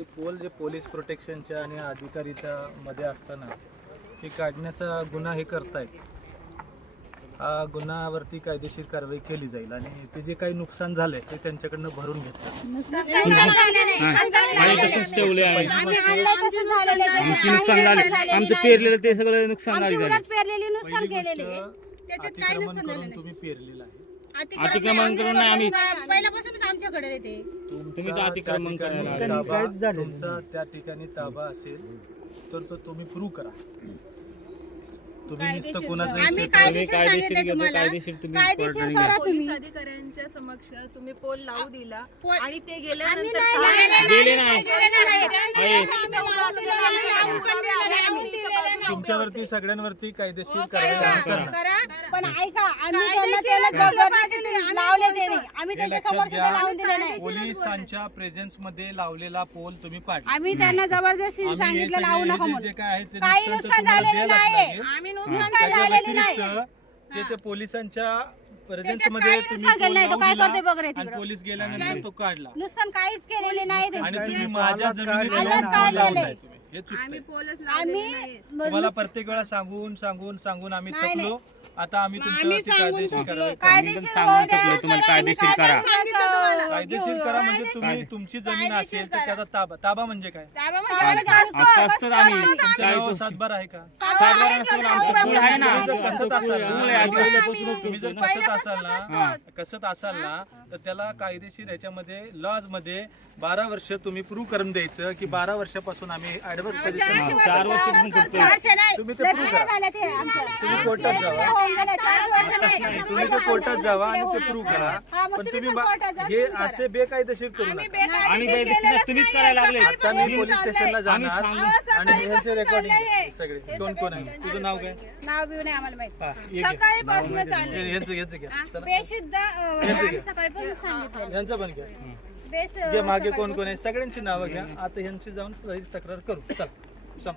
जे पोलीस प्रोटेक्शनच्या आणि अधिकारीच्या मध्ये असताना हे काढण्याचा गुन्हा हे करतायत, हा गुन्ह्यावरती कायदेशीर कारवाई केली जाईल आणि ते जे काही नुकसान झालंय ते त्यांच्याकडनं भरून घेतलं. तसंच ठेवले आहे. आमची नुकसान झाले, आमचं पेरलेलं ते सगळं नुकसान झालं. अतिक्रमण करून तुम्ही पेरलेलं आहे. अतिक्रमण करून नाही आम्ही पहिल्यापासूनच आमच्याकडे येते. तुमचं अतिक्रमण करायला तुमचा त्या ठिकाणी ताबा असेल तर तो तुम्ही प्रूव्ह करा. तुम्ही नुसतं कोणाचं कायदेशीर घेतो, कायदेशीर तुम्ही पोलीस अधिकाऱ्यांच्या समक्ष तुम्ही पोल लावू दिला आणि ते गेल्यानंतर गेले नाही. तुमच्यावरती सगळ्यांवरती कायदेशीर कारवाई करणार. पण ऐका, आम्ही त्यांना लावले ते नाही, आम्ही हे त्यांच्या लक्षात समोर घ्या, लावून दिले नाही. पोलिसांच्या प्रेझेन्स मध्ये लावलेला पोल तुम्ही पाडला. आम्ही त्यांना जबरदस्ती आम्ही हे सांगितलं लावू सगळे नका जे म्हणून. काय आहे ते काही नुकसान तर नुकसान तुम्हाला झालेलं द्यायलाच नाही. लागेल. आम्ही त्याच्या नुकसान झालेलं नाही. व्यतिरिक्त ते पोलिसांच्या प्रेझेन्स त्याच्यात मध्ये काही तुम्ही नुकसान पोल केलं नाही, तो लावून काय दिला करते बघ रे आणि तिकडं. पोलीस गेल्यानंतर तो काढला नुकसान काहीच केलेले नाही आणि त्याचे. तुम्ही माझ्या जमिनीत आलं येऊन पोल काढलेलं लावलाय आहे. तुम्ही. हे चुकतंय. आम्ही तुम्हाला प्रत्येक वेळा सांगून आम्ही थकलो. आता आम्ही तुमच्यावरती कायदेशीर कारवाई करू. कायदेशीर सांगून होऊ द्या. टाकलं तुम्हाला कायदेशीर करा. कायदेशीर करा म्हणजे तुम्ही तुमची जमीन असेल तर त्याचा ताबा म्हणजे काय? आता असतं आम्ही तुमचा सातबार आहे का? सातबारा नसेल, आमचं पूल आहे ना. जर कसत असाल पूल आहे, ना, आधी पहिल्यापासूनच तुम्ही जर कसत असाल ना तर त्याला कायदेशीर ह्याच्यामध्ये लॉज मध्ये 12 वर्ष तुम्ही प्रूव्ह करून द्यायचं की 12 वर्षापासून आम्ही ऍडव्हान्स पोझिशन 4 वर्षापासून करतोय. तुम्ही ते प्रूव्ह करा. तुम्ही कोर्टात जावा. तुम्ही ते कोर्टात जावा आणि ते प्रूव्ह करा. पण तुम्ही हे असे बेकायदेशीर करू नका. आणि कायदेशीर तुम्हीच करायला लागले. आता मी पोलीस स्टेशनला जाणार आम्ही आणि ह्यांचे रेकॉर्डिंग सगळे कोण आहे. तुझं नाव काय? नाव बिव नाही आम्हाला माहित. हा, ये घे. यांचं घ्या. चला. बेशुद्ध आम्ही सकाळपासून सांगितलं. यांचं पण घ्या. बेस घे मागे कोण आहे सगळ्यांची नावं घ्या. आता ह्यांची जाऊन तक्रार करू. चला.